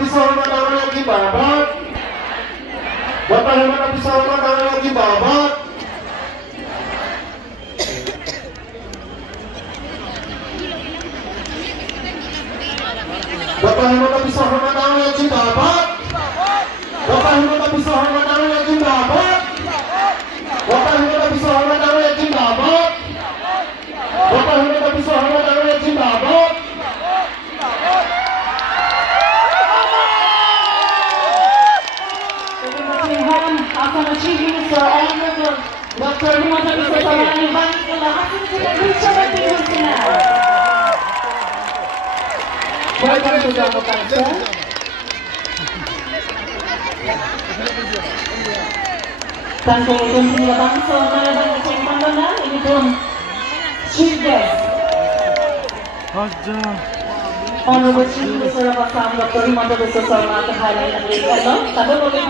bisa hormat ang aking babat. Bapak Hemat bisa hormat ang aking babat. Bapak Hemat bisa hormat ang aking babat. Bapak Hemat bisa hormat ang aking babat. Bapak Hemat bisa hormat ang aking babat. Bapak Hemat bisa hormat ang aking babat. Akan achieving seorang Dr. Himata bisa sama Iban telah hasil tidak bercoba tinggal. Welcome to Dr. Cancer. Tanpa itu punya bangsa dan kecil pandangan ini pun chief guest. Honorable Chief Minister of Assam Dr. Himata Biswa Sarma akan highlight ang legal. Tagal ulit